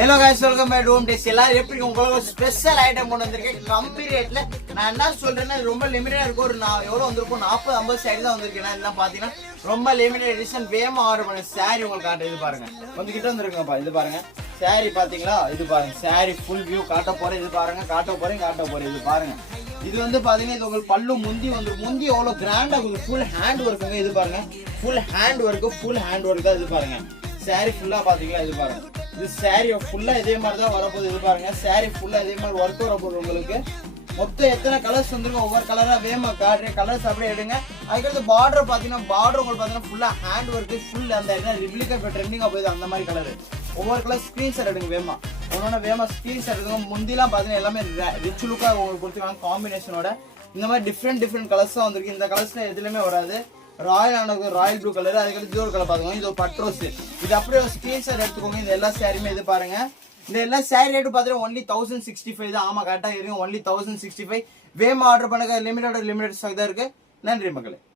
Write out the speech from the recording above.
Hello guys welcome back home days. எல்லாரும் எப்படி உங்களுக்கு ஸ்பெஷல் ஐட்டம் கொண்டு வந்திருக்கேன் கம்மி ரேட்ல. நான் என்ன சொல்றேன்னா ரொம்ப லிமிட்டடா இருக்கும். ஒரு எவ்வளவு வந்திருக்கும் 40-50 சைடு தான் வந்திருக்கேன். இதெல்லாம் பாத்தீங்கன்னா ரொம்ப லிமிட்டட் எடிஷன். வேமா ஆர்டர் பண்ண சாரி உங்களுக்கு காட்டு. இது பாருங்க கொஞ்சம் கிட்ட வந்திருக்குங்கப்பா. இது பாருங்க சாரி பாத்தீங்களா? இது பாருங்க சாரி ஃபுல் வியூ காட்ட போறேன். இது பாருங்க காட்ட போறேன். இது பாருங்க இது வந்து பாத்தீங்கன்னா இது உங்களுக்கு பல்லு முந்தி வந்து முந்தி எவ்வளவு கிராண்டா ஃபுல் ஹேண்ட் ஒர்க்குங்க. இது பாருங்க ஃபுல் ஹேண்ட் ஒர்க் தான். இது பாருங்க சாரி ஃபுல்லா பாத்தீங்களா? இது பாருங்க இது சாரி ஃபுல்லா இதே மாதிரி தான் வரப்போகுது. இது பாருங்க சாரி ஃபுல்லா இதே மாதிரி ஒர்க் வரப்போகுது. உங்களுக்கு மொத்தம் எத்தனை கலர்ஸ் வந்துருக்கும் ஒவ்வொரு கலரா வேமா காட்டுற கலர்ஸ் அப்படியே எடுங்க. அதுக்கடுத்து பார்டர் பாத்தீங்கன்னா பார்டர் உங்களுக்கு பாத்தீங்கன்னா ஃபுல்லா ஹேண்ட் ஒர்க் ஃபுல் அந்த என்ன ரிப்ளிகா இப்போ ட்ரெண்டிங்கா போகுது அந்த மாதிரி கலர். ஒவ்வொரு கலர் ஸ்கிரீன்ஷாட் எடுங்க வேமா ஒன்னொன்னு வேமா ஸ்கிரீன்ஷாட் எடுங்க. முந்திலாம் பாத்தீங்கன்னா எல்லாமே ரிச் லுக்கா உங்களுக்கு கொடுத்துருக்காங்க காம்பினேஷனோட. இந்த மாதிரி டிஃப்ரெண்ட் கலர்ஸ் தான் வந்திருக்கு. இந்த கலர்ஸ்ல எதுலையுமே வராது. Royal blue colour. அதுக்கடுத்து இது ஒரு கலர் பாத்துக்கோங்க. இது ஒரு பட்ரோஸ். இது அப்படியே ஒரு ஸ்கிரீன்ஷாட் எடுத்துக்கோங்க. இந்த எல்லா சாரியுமே இது பாருங்க. இந்த எல்லா சாரி ரேட்டு பாத்தீங்கன்னா ஒன்லி 1065 தான். ஆமா கரெக்டா இருக்கு. ஒன்லி 1065. வேமா ஆர்டர் பண்ணுங்க. லிமிடெட் ஸ்டாக் தான் இருக்கு. நன்றி மக்களே.